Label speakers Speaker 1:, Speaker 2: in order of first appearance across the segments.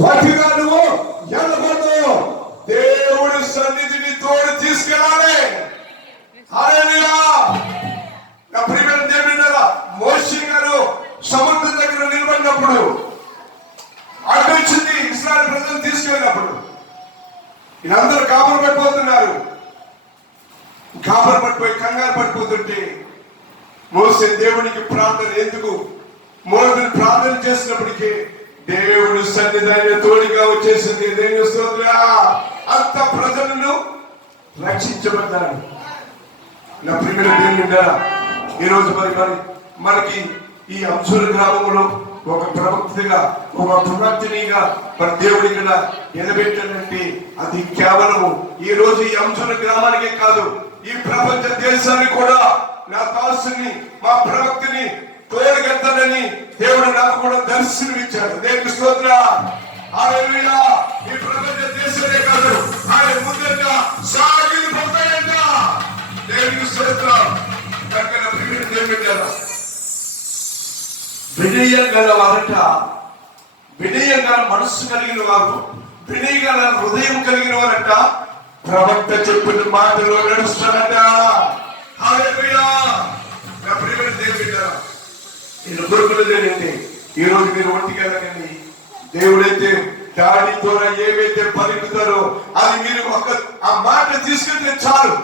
Speaker 1: వాటిగా నువ్వు వెళ్ళకూడదు దేవుడి సన్నిధిని తోడు తీసుకెళ్ళాలి. నా ప్రియమైన దేవుడి మోషి గారు సముద్రం దగ్గర నిలబడినప్పుడు అడ్డొచ్చింది ఇస్రాయల్ ప్రజలు తీసుకెళ్ళినప్పుడు. వీళ్ళందరూ కాపరు పడిపోతున్నారు. కాపరు పడిపోయి కంగారు పడిపోతుంటే మోసే దేవునికి ప్రార్థన ఎందుకు? మోసని ప్రార్థన చేసినప్పటికీ దేవుడు సన్నిధాన తోడిగా వచ్చేసింది. దేవుని స్తోత్రా. అంత ప్రజలను రక్షించబడ్డాడు. నా ప్రియుల దేవుడా ఈరోజు ఈ రోజు మరి మరి మనకి ఈ అంశుల గ్రామంలో ఒక ప్రవక్తగా ఒక ప్రవక్తినిగా మరి దేవుడి ఇక్కడ నిలబెట్టాడంటే అది కేవలము ఈ రోజు ఈ అంశుల గ్రామానికే కాదు ఈ ప్రపంచ దేశానికి కూడా నా దాసుని మా ప్రవక్తిని ఆశీర్వించాడు దేవుని స్తోత్ర. హల్లెలూయా. ఈ ప్రపంచ దేశమే కాదు ఆయన ముందుగా సాగిలు పోతాయంట దేవునికి స్తోత్రం. కనుక ప్రియుడు దేవుని వినయం గల వారట. వినయం గల మనస్సు కలిగిన వారు వినయ గల హృదయం కలిగిన వారట. ప్రవక్త చెప్పిన మాటలో నడుస్తారట. ప్రియా నా ప్రియమైన దేవుడు కదా నేను కోరుకున్నది ఏంటంటే ఈ రోజు మీరు ఒంటికెళ్ళకండి దేవుడైతే దాడి ద్వారా ఏవైతే పలుకుతారో అది మీరు ఒక ఆ మాట తీసుకుంటే చాలు.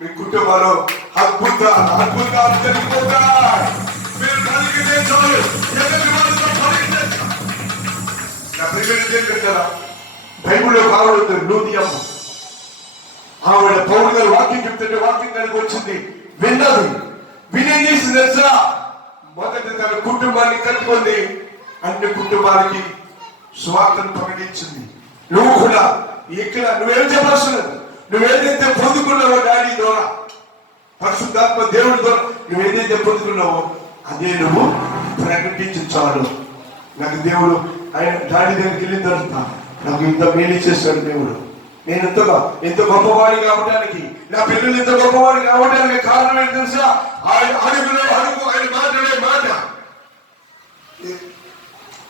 Speaker 1: మీ కుటుంబంలో అద్భుత అద్భుతాలు జరిగిపోతాయి. మీరు పలికితే చాలు. నా ప్రియమైన దేవుని కదా బైబిల్లో కావడం లూదియమ్మ. ఆవిడ పౌరు గారు వాక్యం చెప్తుంటే వాక్యం కనుక వచ్చింది. విన్నది. వినే తెలుసా? మొదట తన కుటుంబాన్ని కట్టుకుంది అన్ని కుటుంబాలకి స్వార్థను ప్రకటించింది నువ్వు కూడా ఇక్కడ నువ్వేం చెప్పాల్సినది? నువ్వేదైతే పొందుకున్నావో డాడీ ద్వారా పరిశుద్ధాత్మ దేవుడి ద్వారా నువ్వేదైతే పొందుకున్నావో అదే నువ్వు ప్రకటించాడు నాకు దేవుడు ఆయన డాడీ దగ్గరికి వెళ్ళిన తర్వాత నాకు ఇంత మేలు చేశాడు దేవుడు. నేను ఎంతగా ఎంత గొప్పవాడి కావడానికి నా పిల్లలు ఎంత గొప్పవాడి కావడానికి కారణం ఏంటి తెలుసా? ఆయన అడుగులో అడుగు ఆయన మాట్లాడే మాట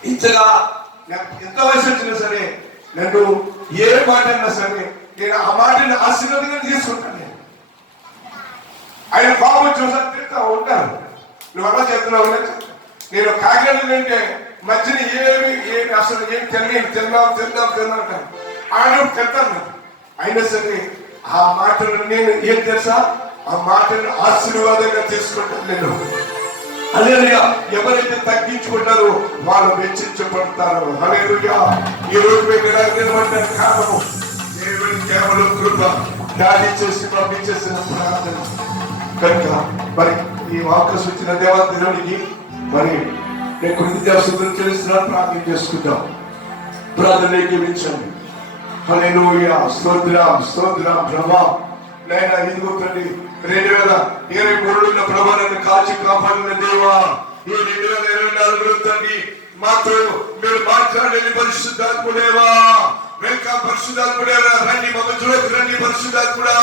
Speaker 1: ఇంతగా ఎంత వయసు వచ్చినా సరే నన్ను ఏ మాట అన్నా సరే నేను ఆ మాటని ఆశీర్వాదంగా తీసుకుంటాను నేను. ఆయన బాబు చూసా తిరుగుతా ఉంటాను నువ్వు అలా చేస్తున్నావు నేను కాకినాడ అంటే మధ్యన ఏమి ఏమి అసలు ఏం తెలియదు తిందాం తిందాం తిందాం అంటాను. ఆయన తింటాను అయినా సరే ఆ మాటలు నేను ఏం తెలుసా? ఆ మాటను ఆశీర్వాదంగా తీసుకుంటాను నేను. అలేలుగా ఎవరైతే తగ్గించుకుంటారో వాళ్ళు వెచ్చించబడతారు. అలేలుగా ఈ రోజు మేము ఇలా నిలబడ్డారు కారణము దేవుని కేవలం కృప దాడి చేసి పంపించేసిన ప్రార్థన. కనుక మరి ఈ వాకస్ వచ్చిన దేవాదేవునికి మరి నేను కొన్ని కృతజ్ఞాస్తులు చేస్తున్నాను ప్రార్థన చేసుకుంటాం ప్రార్థన ఏకీవించండి హల్లెలూయా. స్తోత్రం స్తోత్రం ప్రభా. నైనా ఇదిగో తండ్రి రెండు వేల ఇరవై మూడున్న ప్రభా నన్ను కాచి కాపాడిన వేల తండ్రి మాతో మీరు మాట్లాడేది పరిశుద్ధాత్ముడేవా? వెల్కమ్ పరిశుద్ధాత్ముడేవా? రండి మా మధ్యలోకి రండి పరిశుద్ధాత్ముడా.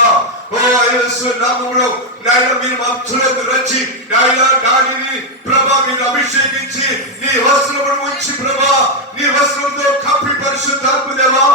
Speaker 1: ఓ యేసు నామములో నాయన మీరు మా మధ్యలోకి వచ్చి నాయన నాడిని ప్రభా మీరు అభిషేకించి నీ వస్త్రమును ఉంచి ప్రభా నీ వస్త్రంతో కప్పి పరిశుద్ధాత్మదేవా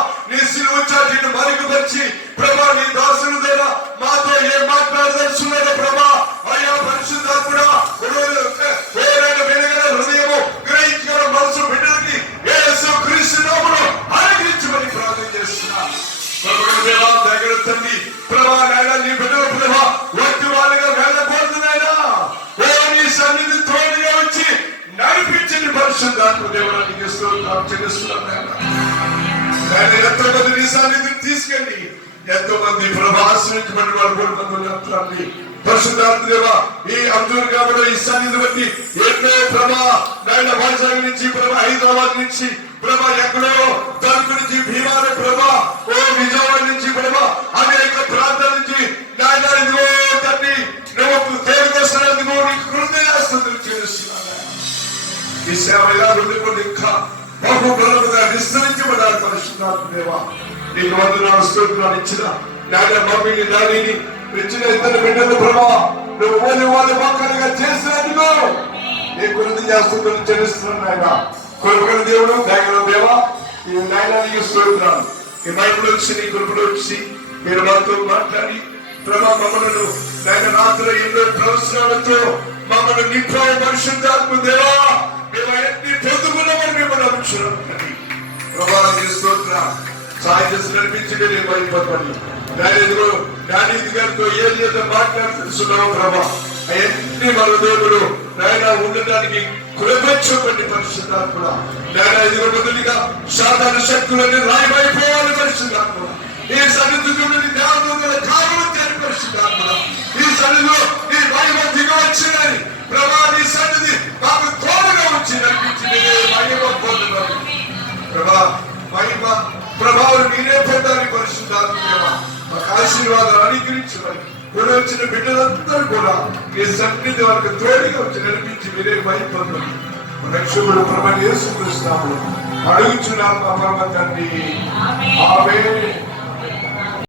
Speaker 1: నడిపించండి పరిశుద్ధాత్మ దేవుడానికి స్తోత్రం చెల్లిస్తున్నాం ఆయన ఎంతో మంది నీ సన్నిధిని తీసుకెళ్ళి ఎంతో మంది ప్రభావించబడి వారు వాళ్ళు కూడా మంది ఉన్నారు పరిశుద్ధాత్మ దేవ ఈ అబ్దుల్ కాబట్టి ఈ సన్నిధి బట్టి ఎన్నో ప్రభా నాయన వైజాగ్ నుంచి ప్రభా హైదరాబాద్ నుంచి ప్రభా ఎక్కడో తణుకు నుంచి భీమాల ప్రభా విస్తరించబడాలి పరిశుద్ధాత్మ దేవా. నీకు వందనాలు స్తోత్రాలు ఇచ్చిన నాయన మమ్మీని నానిని ఇచ్చిన ఇద్దరు బిడ్డలు ప్రభా నువ్వు ఓలి వాళ్ళ మొక్కలుగా చేసినందుకు నీ గురించి చేస్తున్న చెల్లిస్తున్నాను ఆయన కొనుగోలు దేవుడు దయగల దేవా ఈ నాయన నీకు స్తోత్రాలు. ఈ బైబిల్ వచ్చి నీ కొనుగోలు వచ్చి మీరు మాతో మాట్లాడి ప్రభా మమ్మలను నాయన రాత్రి ఎన్నో ప్రవచనాలతో మమ్మల్ని నింపాయ పరిశుద్ధాత్మ దేవా. మేము ఎన్ని పొందు స్తోత్రం సాయం చేసి నడిపించి నేను భయపడమని దానిదిగో దాని గారితో ఏ చేత మాట్లాడుతున్నావు ప్రభా. అవన్నీ మన దేవుడు నాయన ఉండటానికి కులపక్షపడి పరిశుద్ధాత్మ నాయన ఇదిగో బదులుగా సాధారణ శక్తులన్నీ రాయబడిపోవాలి పరిశుద్ధాత్మ ఏ సన్నిధి బిడ్డలందరూ కూడా మీ సన్నిధి వాళ్ళకి తోడుగా వచ్చి నడిపించి మీరే పొందాలి రక్షకుడు ప్రభు యేసు కృష్ణాము అడుగుచున్నాము మా పరమ తండ్రి. ఆమె